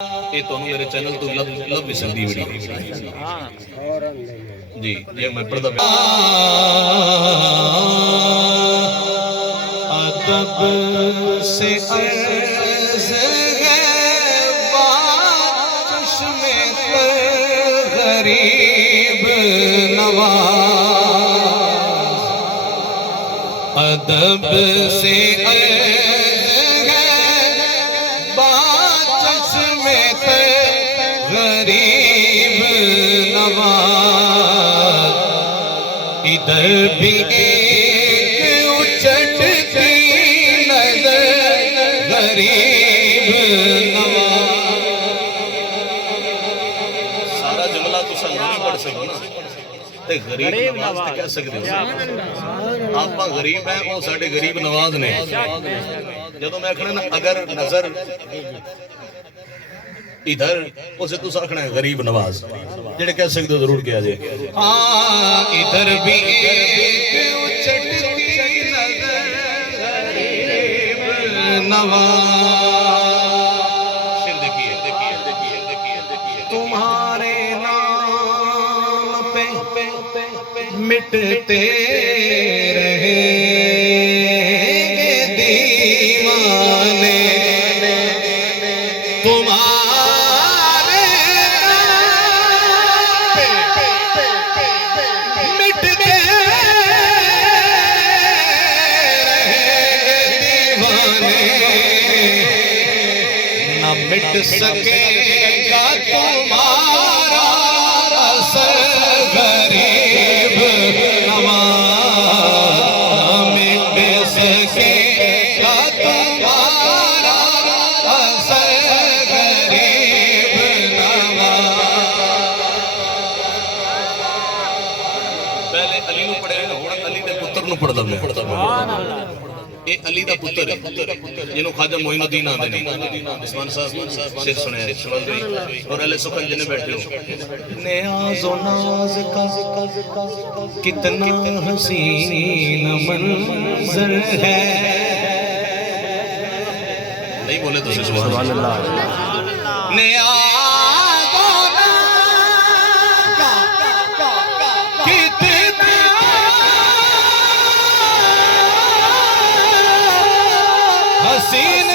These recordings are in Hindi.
ये तो मेरे चैनल तो लब भी सकती वीडियो जी ये मैं पढ़ता अदब से अर्ज़ है बात चश्मे पर गरीब नवाज अदब से गरीब नवाज इधर भी एक उचटती नजर गरीब नवाज। सारा जुमला तुम नहीं पढ़ सको ना ते गरीब नवाज कह सकते हो। आप गरीब हैं वो साडे गरीब नवाज ने जो मैं आखना ना अगर नजर इधर उसे तू आखना है गरीब नवाज जेड़े कह सकते हो जरूर किया जाए। हाँ इधर भी एक उचटती नजर गरीब नवाज। देखिए देखिए देखिए देखिए देखिए तुम्हारे नाम पे मिटते रहे दीवाने तुम्हारे मिटते दीवाने न मिट सकेगा तुम्हारा असर गरीब नवाज न मिट सकेगा तुम्हारा असर गरीब नवाज। पहले अली नूं पढ़िया ना हुण अली दे पुत्र नूं पढ़दा मैं। ये अली दा पुत्र है जिन्हों ख्वाजा मोइनुद्दीन आंदे ने उस्मान साहब सिर सुनाया और अले सुखन जिन्हें बैठे हो नियाज़ो नाज़ का कितना हसीन मंज़र है। नहीं बोले तो सुभान अल्लाह। नियाज़ो नाज़ का कितना हसीन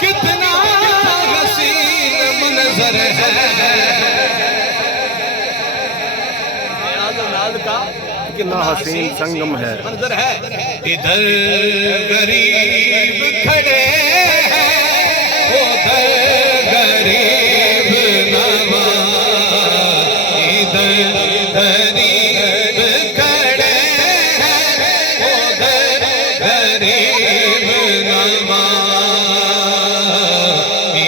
कितना हसीन मंजर है कितना हसीन संगम है मंजर है। इधर गरीब खड़े हैं उधर गरीब नवाज इधर गरीब खड़े हैं उधर गरीब नवाज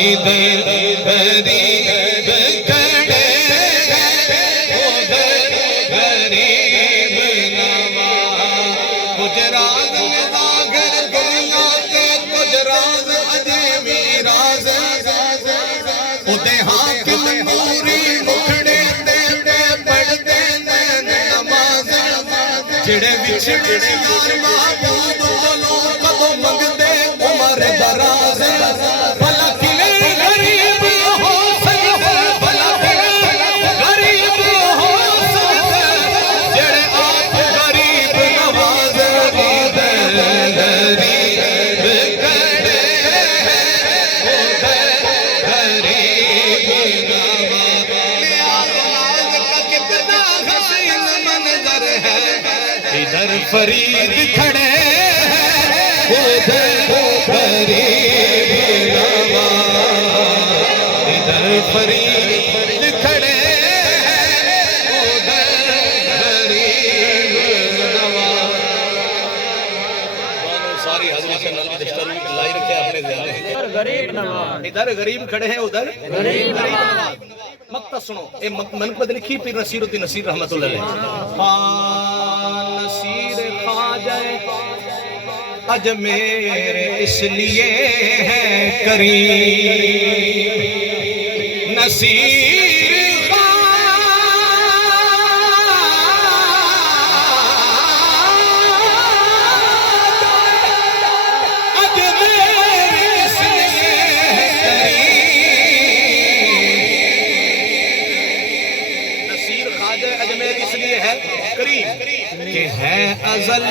इधर गरीब खड़े हैं उधर गरीब नवाज। कुछ राज निज़ागर दुनिया के कुछ राज अजमी राज उदे हाकिम नूरी मुखड़े दे पढ़दे नमाज जिड़े विछड़े यार महबूब कोलों कदों मंगदे उमर दराज भला किले गरीब हो सकदे भला गरीब हो सकदे जिड़े आप गरीब नवाज इधर गरीब खड़े हैं उधर गरीब नवाज। नियाज़ का कितना हसीन मंजर है इधर फरीद खड़े हैं उधर गरीब नवाज इधर फरीद खड़े हैं उधर गरीब नवाज। सारी हाजिरी से लाई रखे अपने ध्यान गरीब नवाज इधर गरीब खड़े हैं उधर गरीब नवाज। मक्ता सुनो ए मनक़बत लिखी पीर नसीरुद्दीन नसीर रहमतुल्लाह अलैह। नसीर ख्वाजा अजमेर इसलिए है करीम नसीर ख्वाजा इसलिए है करीम कि है अज़ल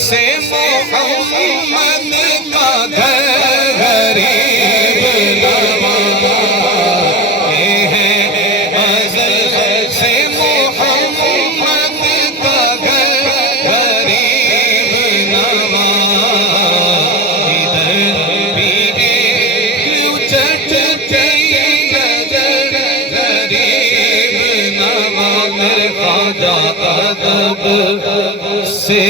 से मोहम्मद का घर गरीब नवाज। ये है अज़ल से मोहम्मद का घर गरीब नवाज। इधर भी एक चटती नजर गरीब नवाज। ख्वाजा अदब से